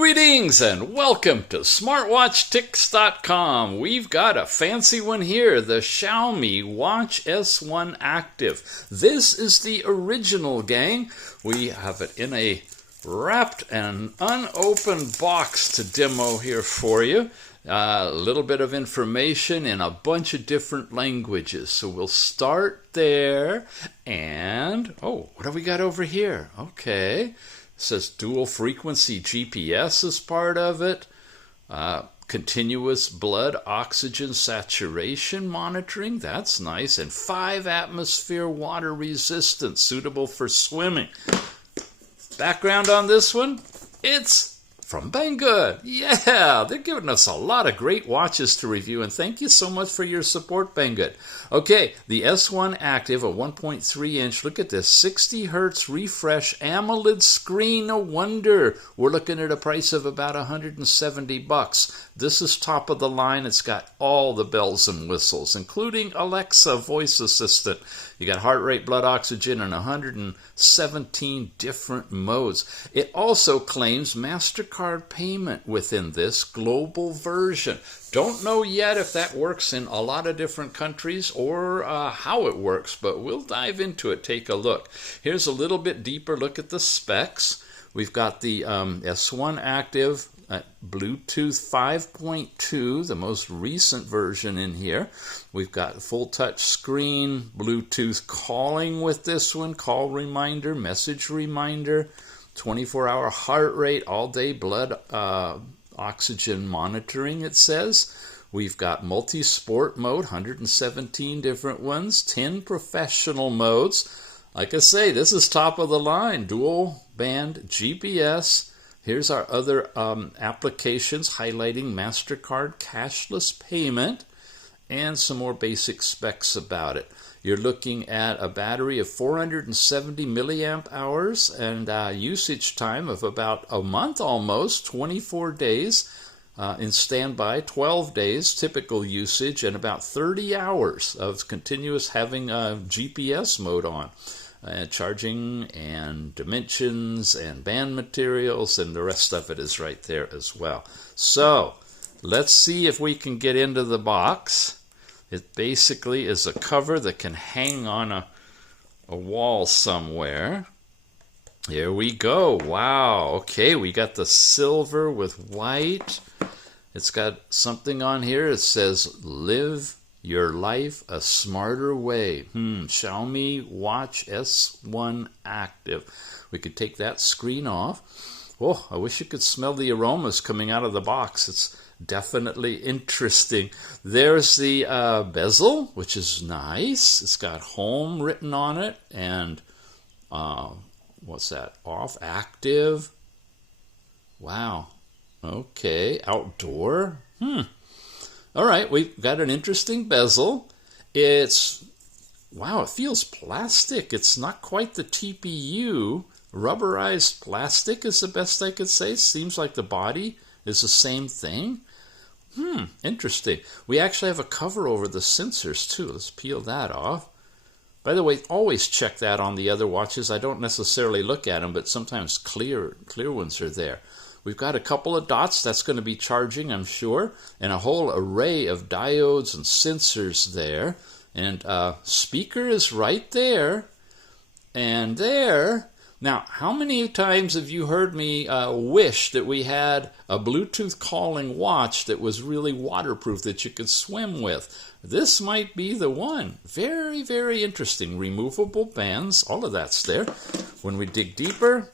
Greetings and welcome to smartwatchtics.com. We've got a fancy one here, the Xiaomi Watch S1 Active. This is the original, gang. We have it in a wrapped and unopened box to demo here for you. A little bit of information in a bunch of different languages. So we'll start there. And, what do we got over here? Okay. It says dual frequency GPS is part of it. Continuous blood oxygen saturation monitoring. That's nice. And 5 atmosphere water resistance, suitable for swimming. Background on this one? It's from BANGGOOD. Yeah, they're giving us a lot of great watches to review, and thank you so much for your support, BANGGOOD. Okay, the S1 Active, a 1.3-inch, look at this, 60 hertz refresh AMOLED screen. No wonder we're looking at a price of about $170. This is top of the line. It's got all the bells and whistles, including Alexa voice assistant. You got heart rate, blood oxygen, and 117 different modes. It also claims MasterCard payment within this global version. Don't know yet if that works in a lot of different countries or how it works, but we'll dive into it, take a look. Here's a little bit deeper look at the specs. We've got the S1 Active Bluetooth 5.2, the most recent version in here. We've got full touch screen, Bluetooth calling with this one, call reminder, message reminder, 24-hour heart rate, all-day blood oxygen monitoring, it says. We've got multi-sport mode, 117 different ones, 10 professional modes. Like I say, this is top of the line, dual band GPS. Here's our other applications highlighting MasterCard cashless payment and some more basic specs about it. You're looking at a battery of 470 milliamp hours and usage time of about a month almost, 24 days in standby, 12 days typical usage, and about 30 hours of continuous having GPS mode on. Charging and dimensions and band materials, and the rest of it is right there as well. So let's see if we can get into the box. It basically is a cover that can hang on a wall somewhere. Here we go. Wow. Okay, we got the silver with white. It's got something on here. It says live your life a smarter way. Xiaomi Watch S1 Active. We could take that screen off. Oh, I wish you could smell the aromas coming out of the box. It's definitely interesting. There's the bezel, which is nice. It's got home written on it. And what's that? Off, active. Wow. Okay. Outdoor. All right, we've got an interesting bezel. Wow, it feels plastic. It's not quite the TPU. Rubberized plastic is the best I could say. Seems like the body is the same thing. Interesting. We actually have a cover over the sensors too. Let's peel that off. By the way, always check that on the other watches. I don't necessarily look at them, but sometimes clear ones are there. We've got a couple of dots. That's going to be charging, I'm sure, and a whole array of diodes and sensors there. And speaker is right there and there. Now, how many times have you heard me wish that we had a Bluetooth calling watch that was really waterproof that you could swim with? This might be the one. Very, very interesting. Removable bands, all of that's there. When we dig deeper,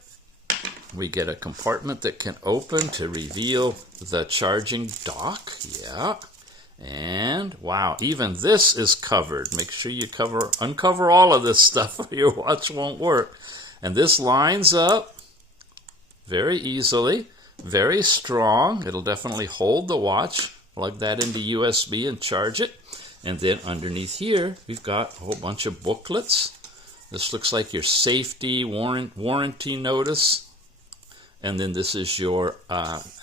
we get a compartment that can open to reveal the charging dock. Yeah. And wow, even this is covered. Make sure you uncover all of this stuff or your watch won't work. And this lines up very easily, very strong. It'll definitely hold the watch. Plug that into USB and charge it. And then underneath here, we've got a whole bunch of booklets. This looks like your safety warranty notice. And then this is your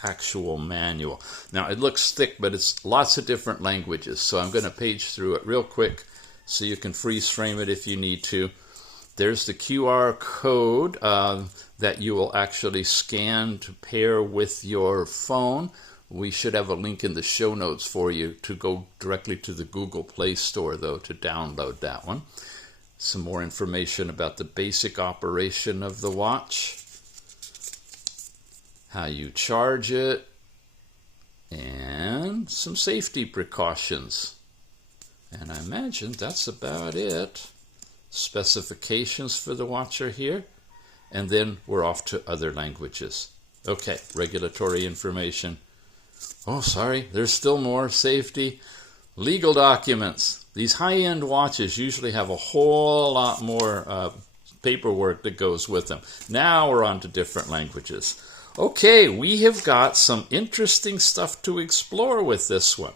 actual manual. Now, it looks thick, but it's lots of different languages. So I'm going to page through it real quick so you can freeze frame it if you need to. There's the QR code that you will actually scan to pair with your phone. We should have a link in the show notes for you to go directly to the Google Play Store, though, to download that one. Some more information about the basic operation of the watch, how you charge it, and some safety precautions. And I imagine that's about it. Specifications for the watch are here. And then we're off to other languages. Okay, regulatory information. Oh, sorry, there's still more. Safety. Legal documents. These high-end watches usually have a whole lot more paperwork that goes with them. Now we're on to different languages. Okay, we have got some interesting stuff to explore with this one.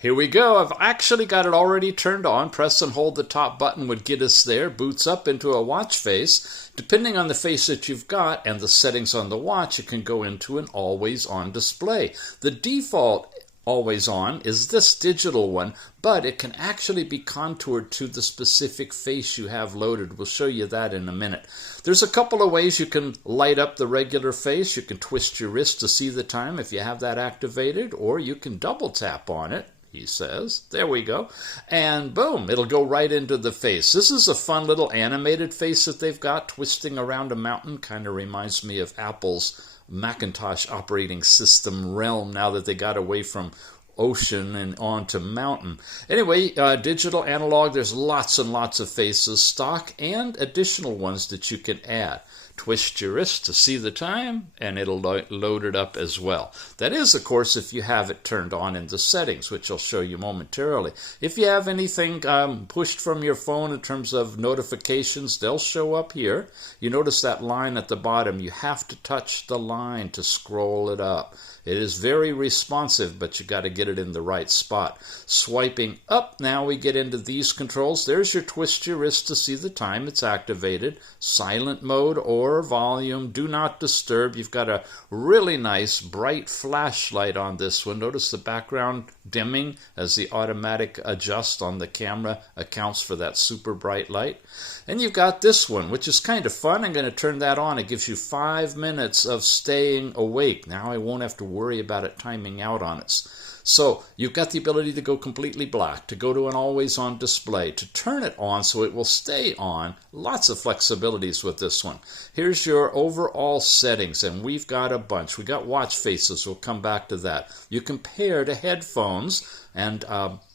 Here we go. I've actually got it already turned on. Press and hold the top button would get us there. Boots up into a watch face. Depending on the face that you've got and the settings on the watch, it can go into an always-on display. The default always-on is this digital one, but it can actually be contoured to the specific face you have loaded. We'll show you that in a minute. There's a couple of ways you can light up the regular face. You can twist your wrist to see the time if you have that activated, or you can double tap on it. He says. There we go. And boom, it'll go right into the face. This is a fun little animated face that they've got twisting around a mountain. Kind of reminds me of Apple's Macintosh operating system realm now that they got away from ocean and onto mountain. Anyway, digital analog, there's lots and lots of faces, stock and additional ones that you can add. Twist your wrist to see the time, and it'll load it up as well. That is, of course, if you have it turned on in the settings, which I'll show you momentarily. If you have anything pushed from your phone in terms of notifications, they'll show up here. You notice that line at the bottom. You have to touch the line to scroll it up. It is very responsive, but you got to get it in the right spot. Swiping up, now we get into these controls. There's your twist your wrist to see the time. It's activated. Silent mode or volume. Do not disturb. You've got a really nice bright flashlight on this one. Notice the background dimming as the automatic adjust on the camera accounts for that super bright light. And you've got this one, which is kind of fun. I'm going to turn that on. It gives you 5 minutes of staying awake. Now I won't have to worry about it timing out on us. So you've got the ability to go completely black, to go to an always-on display, to turn it on so it will stay on. Lots of flexibilities with this one. Here's your overall settings, and we've got a bunch. We got watch faces. We'll come back to that. You can pair to headphones and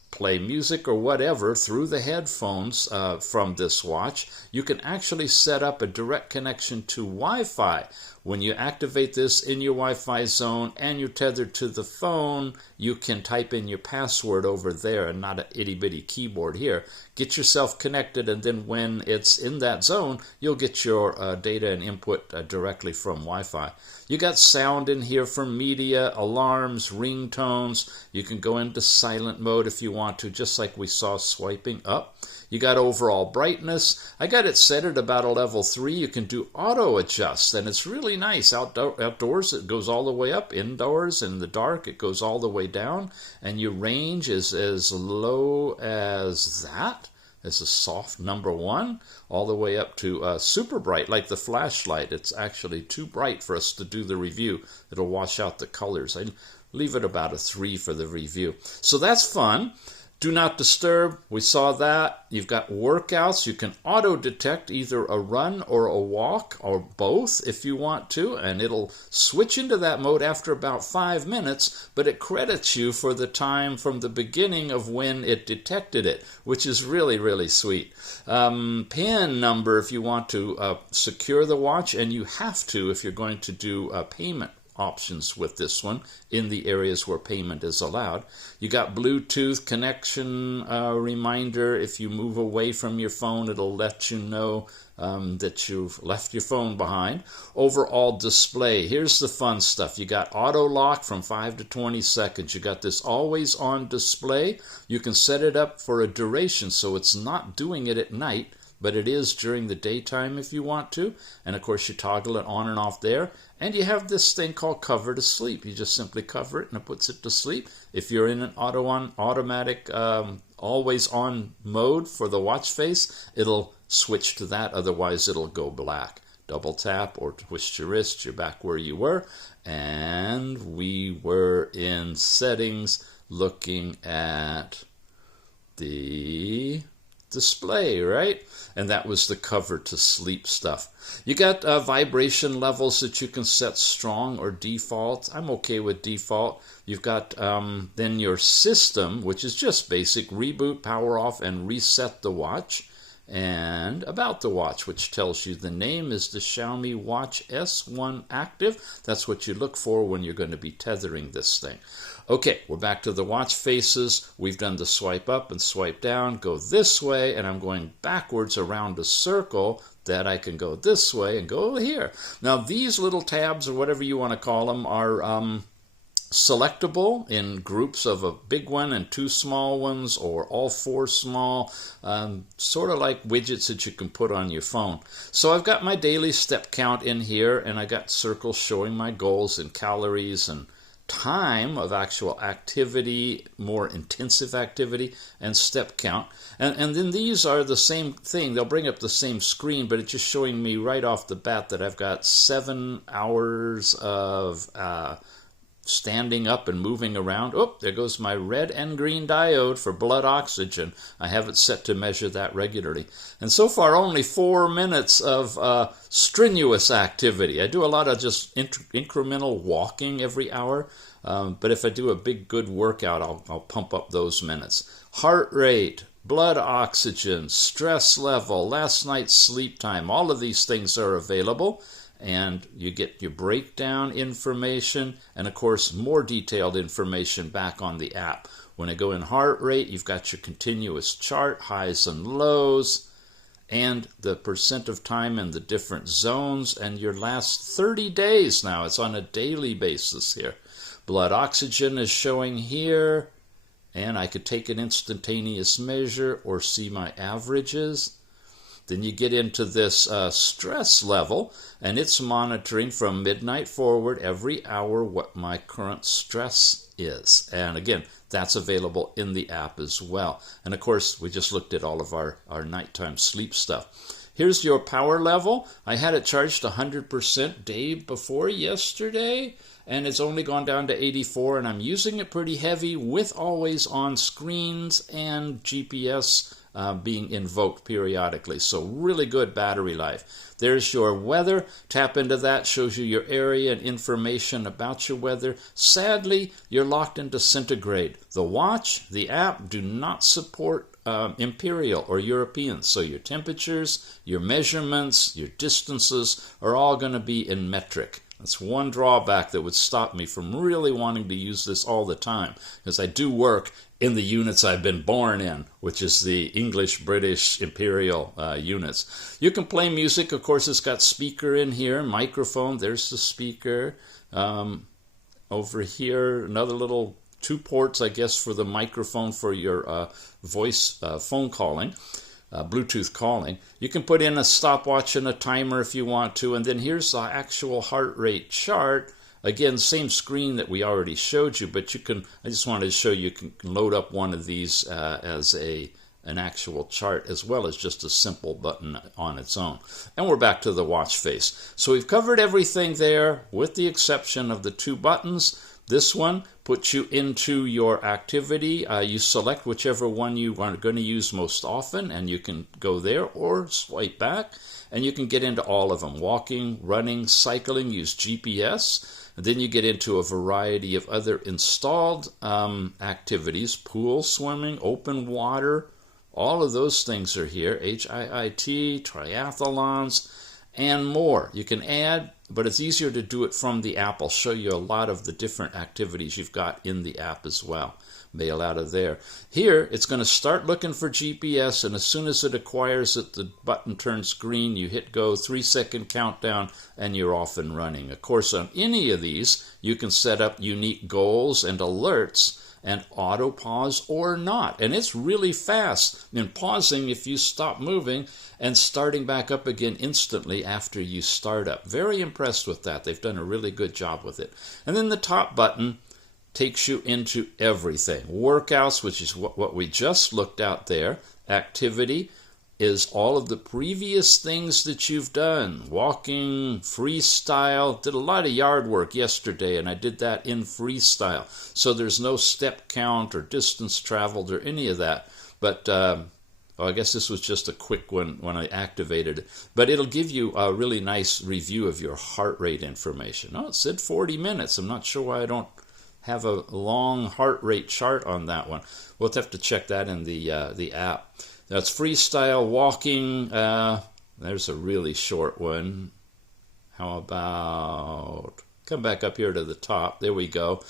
play music or whatever through the headphones from this watch. You can actually set up a direct connection to Wi-Fi. When you activate this in your Wi-Fi zone and you're tethered to the phone, you can type in your password over there and not an itty-bitty keyboard here. Get yourself connected, and then when it's in that zone, you'll get your data and input directly from Wi-Fi. You got sound in here for media, alarms, ringtones. You can go into silent mode if you want to, just like we saw swiping up. You got overall brightness. I got it set at about a level 3. You can do auto adjust, and it's really nice. Outdoors, it goes all the way up. Indoors, in the dark, it goes all the way down. And your range is as low as that. It's a soft number 1, all the way up to super bright, like the flashlight. It's actually too bright for us to do the review. It'll wash out the colors. I leave it about a 3 for the review. So that's fun. Do not disturb, we saw that. You've got workouts. You can auto-detect either a run or a walk or both if you want to, and it'll switch into that mode after about 5 minutes, but it credits you for the time from the beginning of when it detected it, which is really, really sweet. PIN number if you want to secure the watch, and you have to if you're going to do payment options with this one in the areas where payment is allowed. You got Bluetooth connection reminder. If you move away from your phone, it'll let you know that you've left your phone behind. Overall display. Here's the fun stuff. You got auto lock from 5 to 20 seconds. You got this always on display. You can set it up for a duration so it's not doing it at night, but it is during the daytime if you want to. And of course you toggle it on and off there. And you have this thing called cover to sleep. You just simply cover it and it puts it to sleep. If you're in an automatic always on mode for the watch face, it'll switch to that, otherwise it'll go black. Double tap or twist your wrist, you're back where you were, and we were in settings looking at the display, right? And that was the cover to sleep stuff. You got vibration levels that you can set strong or default. I'm okay with default. You've got then your system, which is just basic: reboot, power off, and reset the watch. And about the watch, which tells you the name is the Xiaomi Watch S1 Active. That's what you look for when you're going to be tethering this thing. Okay, we're back to the watch faces. We've done the swipe up and swipe down. Go this way, and I'm going backwards around a circle that I can go this way and go here. Now, these little tabs, or whatever you want to call them, are selectable in groups of a big one and two small ones, or all four small, sort of like widgets that you can put on your phone. So I've got my daily step count in here, and I got circles showing my goals and calories and time of actual activity, more intensive activity, and step count. And then these are the same thing. They'll bring up the same screen, but it's just showing me right off the bat that I've got 7 hours of standing up and moving around. Oh, there goes my red and green diode for blood oxygen. I have it set to measure that regularly. And so far, only 4 minutes of strenuous activity. I do a lot of just incremental walking every hour, but if I do a big, good workout, I'll pump up those minutes. Heart rate, blood oxygen, stress level, last night's sleep time, all of these things are available. And you get your breakdown information and, of course, more detailed information back on the app. When I go in heart rate, you've got your continuous chart, highs and lows, and the percent of time in the different zones, and your last 30 days now. It's on a daily basis here. Blood oxygen is showing here, and I could take an instantaneous measure or see my averages. Then you get into this stress level, and it's monitoring from midnight forward every hour what my current stress is. And again, that's available in the app as well. And of course, we just looked at all of our nighttime sleep stuff. Here's your power level. I had it charged 100% day before yesterday, and it's only gone down to 84, and I'm using it pretty heavy with always on screens and GPS being invoked periodically. So really good battery life. There's your weather. Tap into that, shows you your area and information about your weather. Sadly, you're locked into centigrade. The watch, the app, do not support imperial or European. So your temperatures, your measurements, your distances are all going to be in metric. That's one drawback that would stop me from really wanting to use this all the time, because I do work in the units I've been born in, which is the English, British, Imperial units. You can play music. Of course, it's got speaker in here, microphone. There's the speaker. Over here, another little 2 ports, I guess, for the microphone for your voice phone calling. Bluetooth calling. You can put in a stopwatch and a timer if you want to, and then here's the actual heart rate chart. Again, same screen that we already showed you, but you can, I just wanted to show you can load up one of these as an actual chart, as well as just a simple button on its own. And we're back to the watch face. So we've covered everything there, with the exception of the 2 buttons. This one puts you into your activity. You select whichever one you are going to use most often, and you can go there or swipe back, and you can get into all of them. Walking, running, cycling, use GPS. And then you get into a variety of other installed activities. Pool, swimming, open water, all of those things are here. HIIT, triathlons, and more. You can add, but it's easier to do it from the app. I'll show you a lot of the different activities you've got in the app as well. Mail out of there. Here, it's going to start looking for GPS, and as soon as it acquires it, the button turns green. You hit go, 3-second countdown, and you're off and running. Of course, on any of these, you can set up unique goals and alerts and auto pause or not. And it's really fast in pausing if you stop moving and starting back up again instantly after you start up. Very impressed with that. They've done a really good job with it. And then the top button takes you into everything. Workouts, which is what we just looked at there. Activity, is all of the previous things that you've done. Walking, freestyle. Did a lot of yard work yesterday, and I did that in freestyle. So there's no step count or distance traveled or any of that. But I guess this was just a quick one when I activated it. But it'll give you a really nice review of your heart rate information. Oh, it said 40 minutes. I'm not sure why I don't have a long heart rate chart on that one. We'll have to check that in the app. That's freestyle walking. There's a really short one. How about, come back up here to the top. There we go.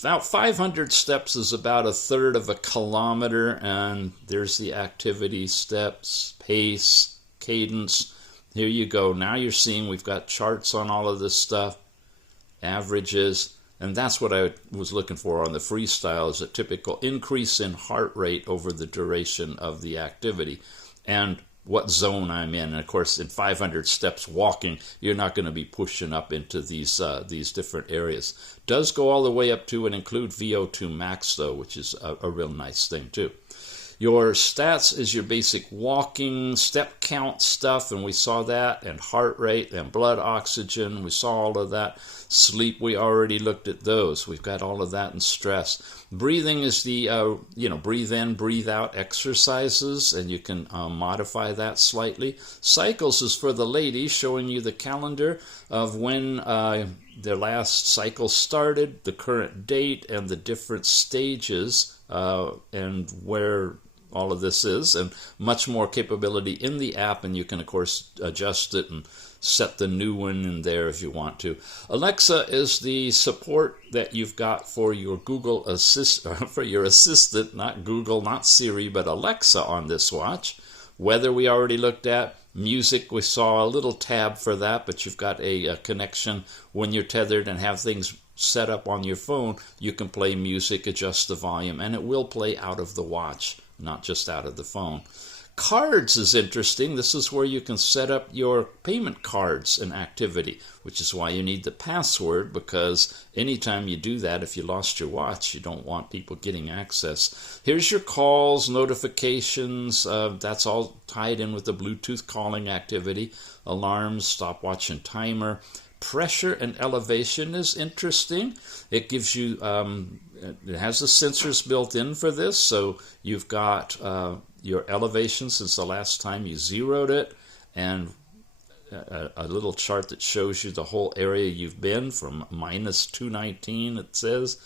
About 500 steps is about a third of a kilometer, and there's the activity steps, pace, cadence. Here you go. Now you're seeing we've got charts on all of this stuff, averages, and that's what I was looking for on the freestyle, is a typical increase in heart rate over the duration of the activity and what zone I'm in. And of course, in 500 steps walking, you're not going to be pushing up into these different areas. Does go all the way up to and include VO2 max, though, which is a real nice thing, too. Your stats is your basic walking, step count stuff, and we saw that, and heart rate, and blood oxygen. We saw all of that. Sleep, we already looked at those. We've got all of that, and stress. Breathing is the, breathe in, breathe out exercises, and you can modify that slightly. Cycles is for the ladies, showing you the calendar of when their last cycle started, the current date, and the different stages, and where all of this is, and much more capability in the app, and you can, of course, adjust it and set the new one in there if you want to. Alexa is the support that you've got for your Google for your assistant, not Google, not Siri, but Alexa on this watch. Weather we already looked at. Music, we saw a little tab for that, but you've got a connection when you're tethered and have things set up on your phone. You can play music, adjust the volume, and it will play out of the watch, not just out of the phone. Cards is interesting. This is where you can set up your payment cards and activity, which is why you need the password, because anytime you do that, if you lost your watch, you don't want people getting access. Here's your calls, notifications. That's all tied in with the Bluetooth calling activity. Alarms, stopwatch, and timer. Pressure and elevation is interesting. It gives you, it has the sensors built in for this, so you've got your elevation since the last time you zeroed it, and a little chart that shows you the whole area you've been from minus 219, it says,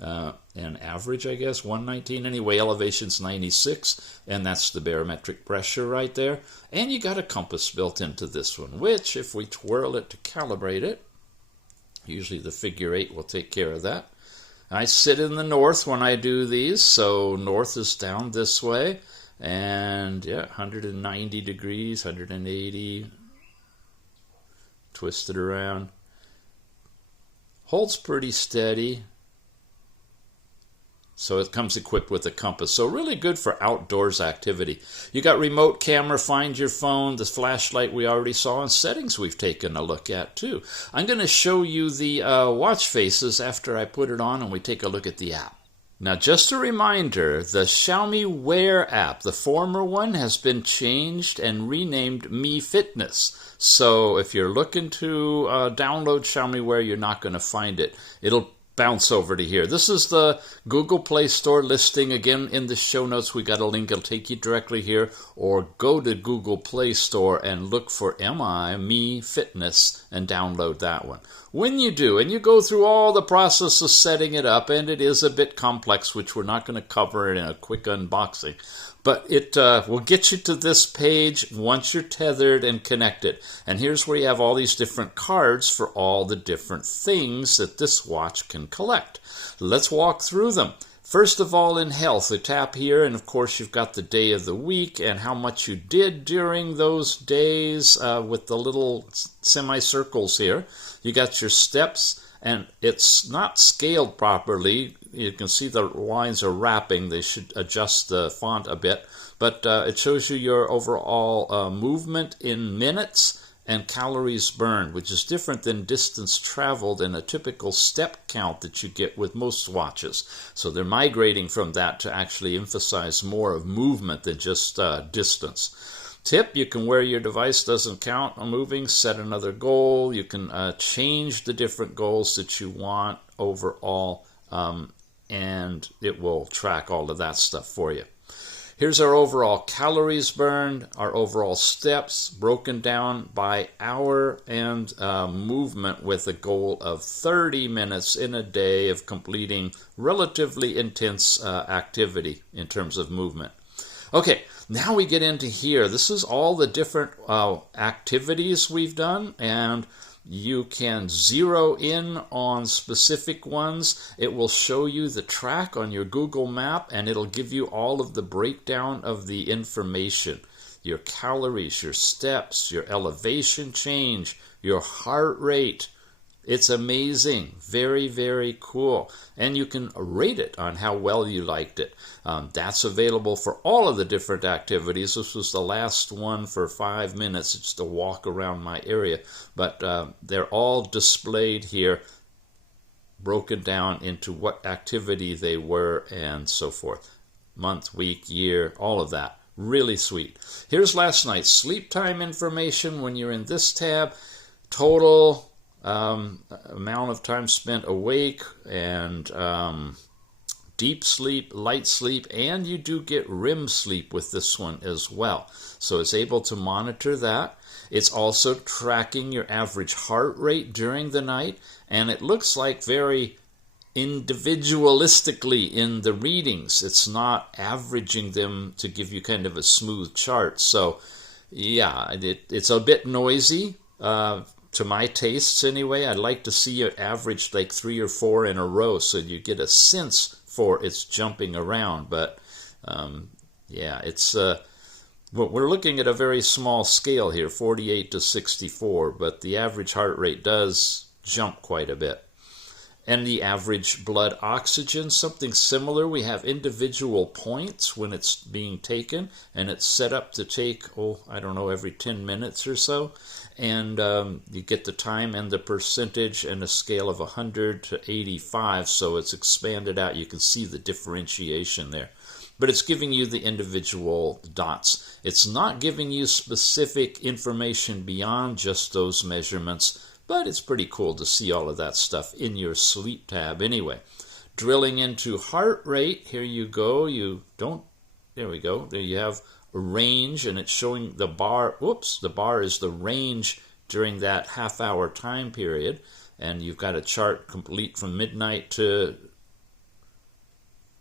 and average, I guess, 119. Anyway, elevation's 96, and that's the barometric pressure right there. And you got a compass built into this one, which, if we twirl it to calibrate it, usually the figure 8 will take care of that. I sit in the north when I do these, so north is down this way. And yeah, 190 degrees, 180, twist it around. Holds pretty steady. So it comes equipped with a compass. So really good for outdoors activity. You got remote camera, find your phone, the flashlight we already saw, and settings we've taken a look at too. I'm going to show you the watch faces after I put it on and we take a look at the app. Now, just a reminder, the Xiaomi Wear App, the former one, has been changed and renamed Mi Fitness. So if you're looking to download Xiaomi Wear, you're not going to find it. It'll bounce over to here. This is the Google Play Store listing. Again, in the show notes, we got a link. It'll take you directly here, or go to Google Play Store and look for Mi Fitness and download that one. When you do, and you go through all the process of setting it up, and it is a bit complex, which we're not going to cover in a quick unboxing, but it will get you to this page once you're tethered and connected. And here's where you have all these different cards for all the different things that this watch can collect. Let's walk through them. First of all, in health, you tap here, and of course you've got the day of the week and how much you did during those days with the little semicircles here. You got your steps, and it's not scaled properly. You can see the lines are wrapping. They should adjust the font a bit. But it shows you your overall movement in minutes and calories burned, which is different than distance traveled and a typical step count that you get with most watches. So they're migrating from that to actually emphasize more of movement than just distance. Tip, you can, where your device doesn't count on moving, set another goal. You can change the different goals that you want overall, and it will track all of that stuff for you. Here's our overall calories burned, our overall steps broken down by hour, and movement with a goal of 30 minutes in a day of completing relatively intense activity in terms of movement. Okay, now we get into here. This is all the different activities we've done, and you can zero in on specific ones. It will show you the track on your Google map, and it'll give you all of the breakdown of the information. Your calories, your steps, your elevation change, your heart rate. It's amazing. Very, very cool. And you can rate it on how well you liked it. That's available for all of the different activities. This was the last one for 5 minutes, just to walk around my area. But they're all displayed here, broken down into what activity they were and so forth. Month, week, year, all of that. Really sweet. Here's last night's sleep time information when you're in this tab. Total amount of time spent awake, and deep sleep, light sleep, and you do get REM sleep with this one as well. So it's able to monitor that. It's also tracking your average heart rate during the night, and it looks like very individualistically in the readings. It's not averaging them to give you kind of a smooth chart. So yeah, it's a bit noisy. To my tastes anyway. I'd like to see it average like 3 or 4 in a row so you get a sense for its jumping around. But yeah, it's we're looking at a very small scale here, 48 to 64, but the average heart rate does jump quite a bit. And the average blood oxygen, something similar. We have individual points when it's being taken, and it's set up to take, I don't know, every 10 minutes or so. And you get the time and the percentage and a scale of 100 to 85, so it's expanded out. You can see the differentiation there. But it's giving you the individual dots. It's not giving you specific information beyond just those measurements, but it's pretty cool to see all of that stuff in your sleep tab anyway. Drilling into heart rate, here you go. There we go. There you have a range, and it's showing the bar. The bar is the range during that half-hour time period. And you've got a chart complete from midnight to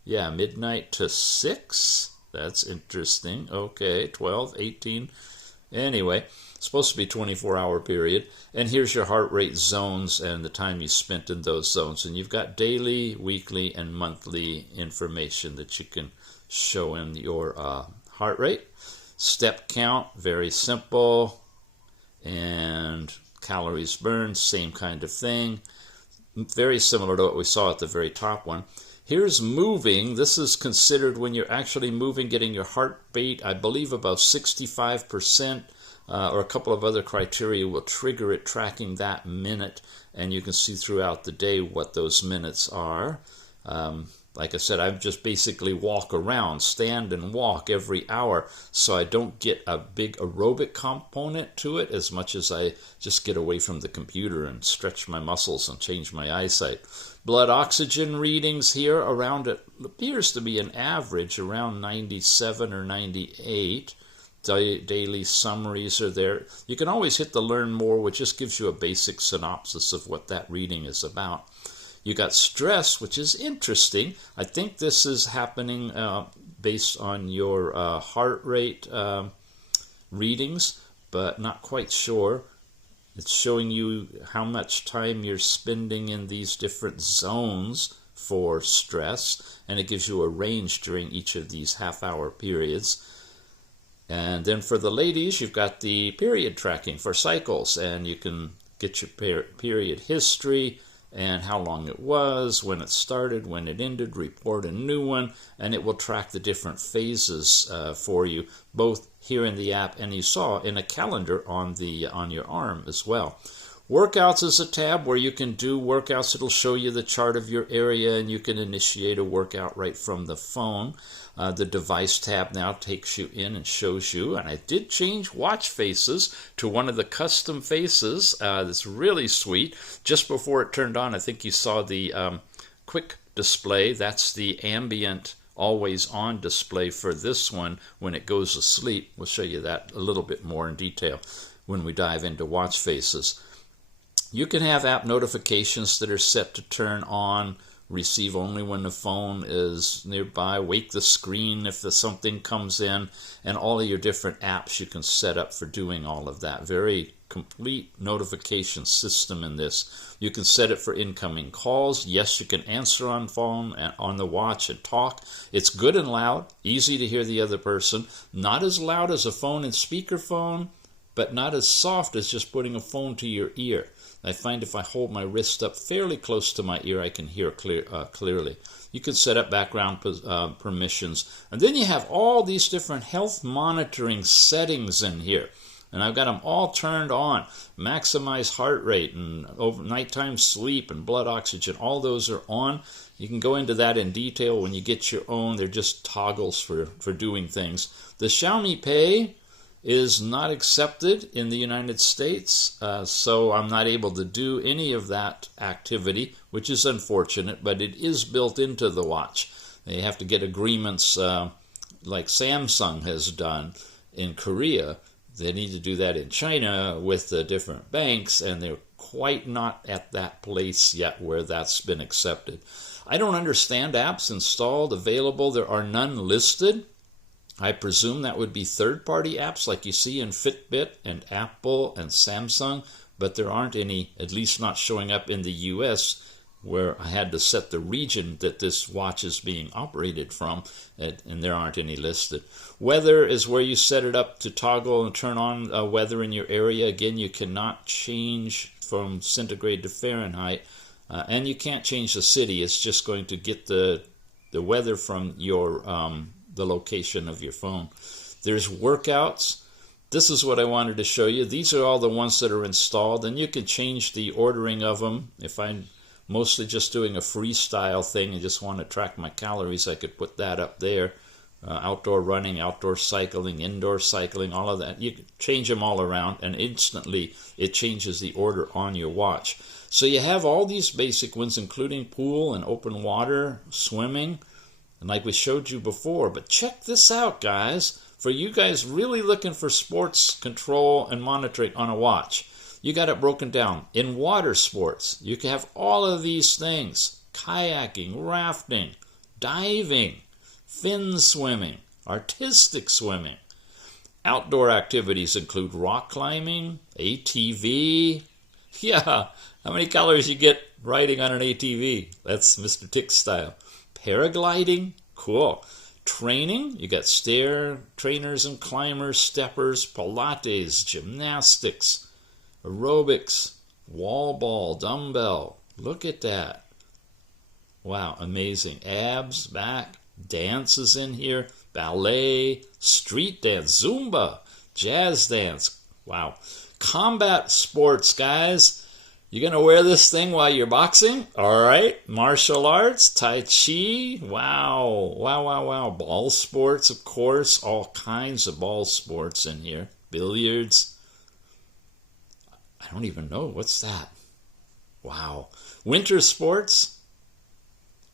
6. That's interesting. Okay, 12, 18. Anyway, supposed to be 24-hour period. And here's your heart rate zones and the time you spent in those zones. And you've got daily, weekly, and monthly information that you can show in your heart rate. Step count, very simple. And calories burned, same kind of thing. Very similar to what we saw at the very top one. Here's moving. This is considered when you're actually moving, getting your heartbeat, I believe about 65%, or a couple of other criteria will trigger it, tracking that minute, and you can see throughout the day what those minutes are. Like I said, I just basically walk around, stand and walk every hour, so I don't get a big aerobic component to it as much as I just get away from the computer and stretch my muscles and change my eyesight. Blood oxygen readings here around, it appears to be an average around 97 or 98. Daily summaries are there. You can always hit the learn more, which just gives you a basic synopsis of what that reading is about. You got stress, which is interesting. I think this is happening based on your heart rate readings, but not quite sure. It's showing you how much time you're spending in these different zones for stress, and it gives you a range during each of these half-hour periods. And then for the ladies, you've got the period tracking for cycles, and you can get your period history and how long it was, when it started, when it ended, report a new one, and it will track the different phases for you, both here in the app and you saw in a calendar on your arm as well. Workouts is a tab where you can do workouts. It'll show you the chart of your area, and you can initiate a workout right from the phone. The device tab now takes you in and shows you, and I did change watch faces to one of the custom faces. That's really sweet. Just before it turned on, I think you saw the quick display. That's the ambient always on display for this one when it goes to sleep. We'll show you that a little bit more in detail when we dive into watch faces. You can have app notifications that are set to turn on, receive only when the phone is nearby, wake the screen if something comes in, and all of your different apps you can set up for doing all of that. Very complete notification system in this. You can set it for incoming calls. Yes, you can answer on phone and on the watch and talk. It's good and loud, easy to hear the other person. Not as loud as a phone and speakerphone, but not as soft as just putting a phone to your ear. I find if I hold my wrist up fairly close to my ear, I can hear clearly. You can set up background permissions. And then you have all these different health monitoring settings in here. And I've got them all turned on. Maximize heart rate and nighttime sleep and blood oxygen. All those are on. You can go into that in detail when you get your own. They're just toggles for doing things. The Xiaomi Pay is not accepted in the United States, so I'm not able to do any of that activity, which is unfortunate, but it is built into the watch. They have to get agreements like Samsung has done in Korea. They need to do that in China with the different banks, and they're quite not at that place yet where that's been accepted. I don't understand apps installed, available. There are none listed. I presume that would be third-party apps like you see in Fitbit and Apple and Samsung, but there aren't any, at least not showing up in the US, where I had to set the region that this watch is being operated from, and there aren't any listed. Weather is where you set it up to toggle and turn on weather in your area. Again, you cannot change from centigrade to Fahrenheit, and you can't change the city. It's just going to get the weather from your the location of your phone. There's workouts. This is what I wanted to show you. These are all the ones that are installed, and you can change the ordering of them. If I'm mostly just doing a freestyle thing and just want to track my calories, I could put that up there. Outdoor running, outdoor cycling, indoor cycling, all of that. You can change them all around, and instantly it changes the order on your watch. So you have all these basic ones, including pool and open water, swimming, and like we showed you before. But check this out, guys. For you guys really looking for sports control and monitoring on a watch, you got it broken down. In water sports, you can have all of these things: kayaking, rafting, diving, fin swimming, artistic swimming. Outdoor activities include rock climbing, ATV. Yeah, how many calories you get riding on an ATV? That's Mr. Tick style. Paragliding, cool. Training, you got stair trainers and climbers, steppers, Pilates, gymnastics, aerobics, wall ball, dumbbell. Look at that. Wow, amazing. Abs, back, dances in here, ballet, street dance, Zumba, jazz dance. Wow. Combat sports, guys. You going to wear this thing while you're boxing? All right. Martial arts, Tai Chi. Wow. Wow, wow, wow. Ball sports, of course. All kinds of ball sports in here. Billiards. I don't even know. What's that? Wow. Winter sports.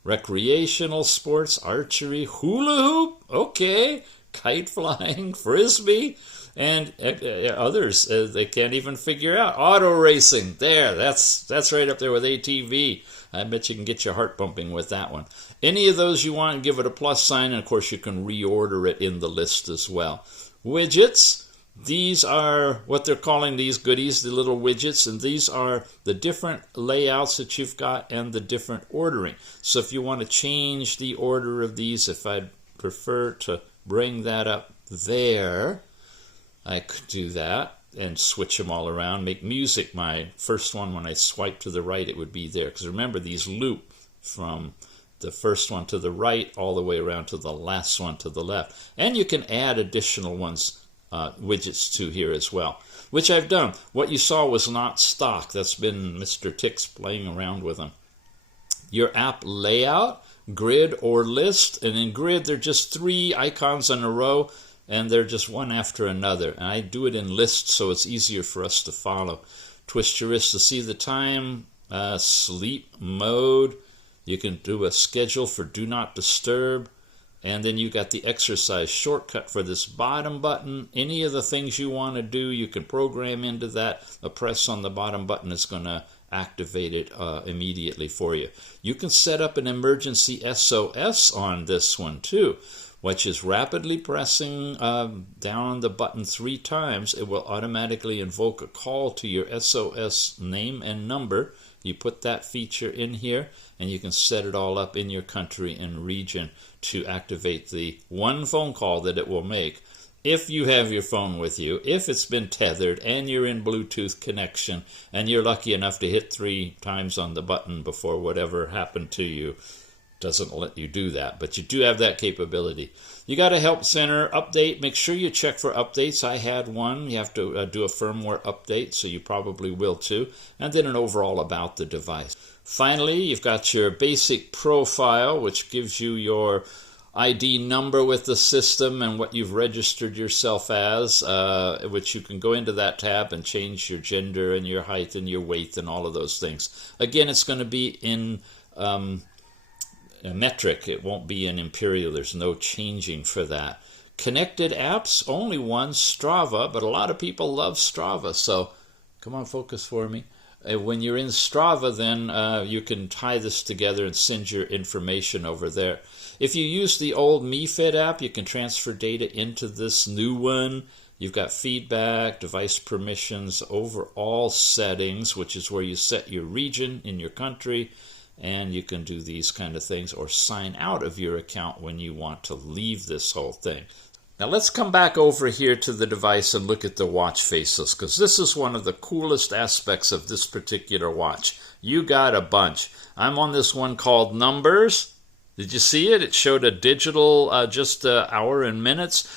Recreational sports, archery, hula hoop. Okay. Kite flying, frisbee. And others they can't even figure out. Auto racing, there, that's right up there with ATV. I bet you can get your heart pumping with that one. Any of those you want, give it a plus sign, and of course you can reorder it in the list as well. Widgets, these are what they're calling these goodies, the little widgets, and these are the different layouts that you've got and the different ordering. So if you want to change the order of these, if I'd prefer to bring that up there, I could do that and switch them all around. Make music my first one. When I swipe to the right, it would be there. Because remember, these loop from the first one to the right all the way around to the last one to the left. And you can add additional ones widgets to here as well, which I've done. What you saw was not stock. That's been Mr. Tix playing around with them. Your app layout, grid or list, and in grid they're just 3 icons in a row, and they're just one after another. And I do it in lists so it's easier for us to follow. Twist your wrist to see the time, sleep mode. You can do a schedule for do not disturb. And then you got the exercise shortcut for this bottom button. Any of the things you want to do, you can program into that. A press on the bottom button is going to activate it immediately for you. You can set up an emergency SOS on this one too, which is rapidly pressing down the button 3 times. It will automatically invoke a call to your SOS name and number. You put that feature in here, and you can set it all up in your country and region to activate the one phone call that it will make. If you have your phone with you, if it's been tethered and you're in Bluetooth connection, and you're lucky enough to hit 3 times on the button before whatever happened to you doesn't let you do that, but you do have that capability. You got a help center update. Make sure you check for updates. I had one. You have to do a firmware update, so you probably will too. And then an overall about the device. Finally, you've got your basic profile, which gives you your ID number with the system and what you've registered yourself as, which you can go into that tab and change your gender and your height and your weight and all of those things. Again, it's going to be in a metric. It won't be in imperial. There's no changing for that. Connected apps, only one, Strava, but a lot of people love Strava, so come on, focus for me. When you're in Strava, then you can tie this together and send your information over there. If you use the old MiFit app, you can transfer data into this new one. You've got feedback, device permissions, overall settings, which is where you set your region in your country, and you can do these kind of things or sign out of your account when you want to leave this whole thing. Now let's come back over here to the device and look at the watch faces, because this is one of the coolest aspects of this particular watch. You got a bunch. I'm on this one called Numbers. Did you see it? It showed a digital just hour and minutes.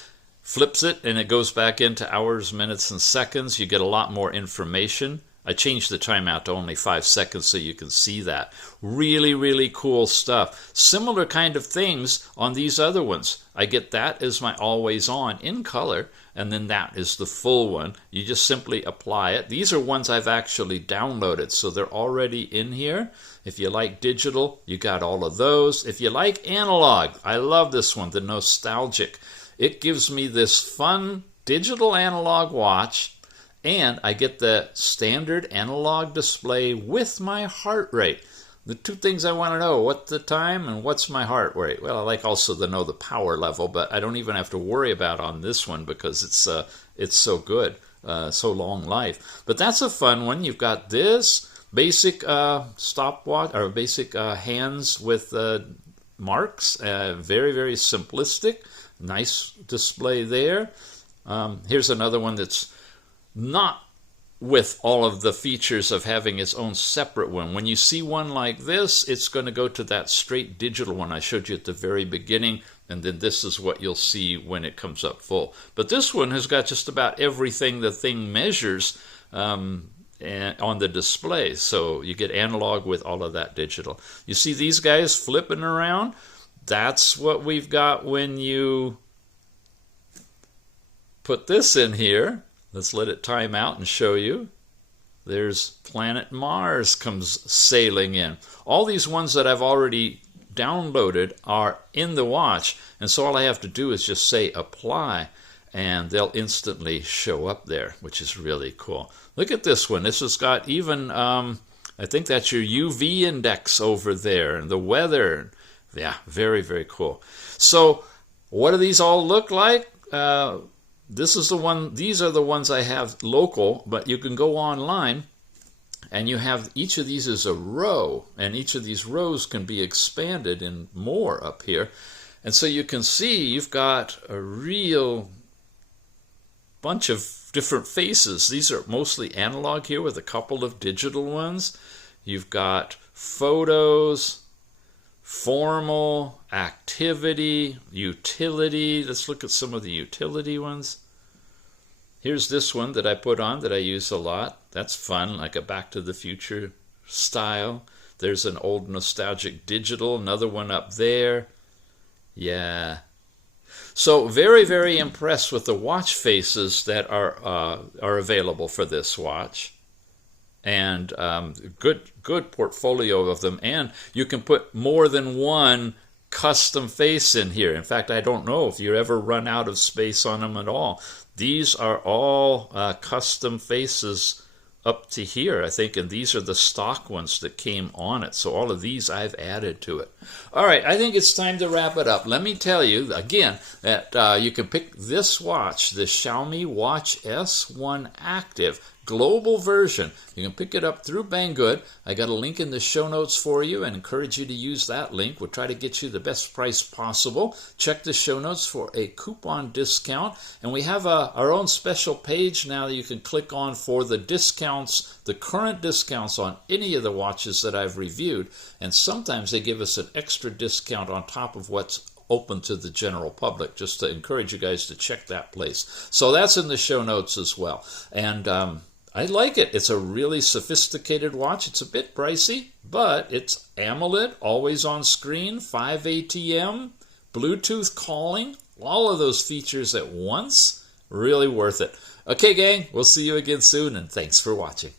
Flips it and it goes back into hours, minutes, and seconds. You get a lot more information. I changed the timeout to only 5 seconds so you can see that. Really, really cool stuff. Similar kind of things on these other ones. I get that as my always on in color, and then that is the full one. You just simply apply it. These are ones I've actually downloaded, so they're already in here. If you like digital, you got all of those. If you like analog, I love this one, the nostalgic. It gives me this fun digital analog watch, and I get the standard analog display with my heart rate. The 2 things I want to know, what's the time and what's my heart rate? Well, I like also to know the power level, but I don't even have to worry about on this one because it's so good, so long life. But that's a fun one. You've got this basic stopwatch, or basic hands with marks, very, very simplistic. Nice display there. Here's another one that's not with all of the features of having its own separate one. When you see one like this, it's going to go to that straight digital one I showed you at the very beginning, and then this is what you'll see when it comes up full. But this one has got just about everything the thing measures on the display, so you get analog with all of that digital. You see these guys flipping around? That's what we've got when you put this in here. Let's let it time out and show you. There's planet Mars comes sailing in. All these ones that I've already downloaded are in the watch, and so all I have to do is just say apply, and they'll instantly show up there, which is really cool. Look at this one. This has got even, I think that's your UV index over there, and the weather. Yeah, very, very cool. So what do these all look like? This is the one. These are the ones I have local, but you can go online and you have each of these is a row, and each of these rows can be expanded in more up here. And so you can see you've got a real bunch of different faces. These are mostly analog here with a couple of digital ones. You've got photos, formal, activity, utility. Let's look at some of the utility ones. Here's this one that I put on that I use a lot. That's fun, like a Back to the Future style. There's an old nostalgic digital, another one up there. Yeah. So very, very impressed with the watch faces that are available for this watch. And good portfolio of them. And you can put more than one custom face in here. In fact, I don't know if you ever run out of space on them at all. These are all custom faces up to here, I think, and these are the stock ones that came on it. So all of these I've added to it. All right, I think it's time to wrap it up. Let me tell you, again, that you can pick this watch, the Xiaomi Watch S1 Active global version. You can pick it up through BANGGOOD. I got a link in the show notes for you and encourage you to use that link. We'll try to get you the best price possible. Check the show notes for a coupon discount. And we have our own special page now that you can click on for the discounts, the current discounts on any of the watches that I've reviewed. And sometimes they give us an extra discount on top of what's open to the general public, just to encourage you guys to check that place. So that's in the show notes as well. And I like it. It's a really sophisticated watch. It's a bit pricey, but it's AMOLED, always on screen, 5 ATM, Bluetooth calling, all of those features at once. Really worth it. Okay, gang, we'll see you again soon, and thanks for watching.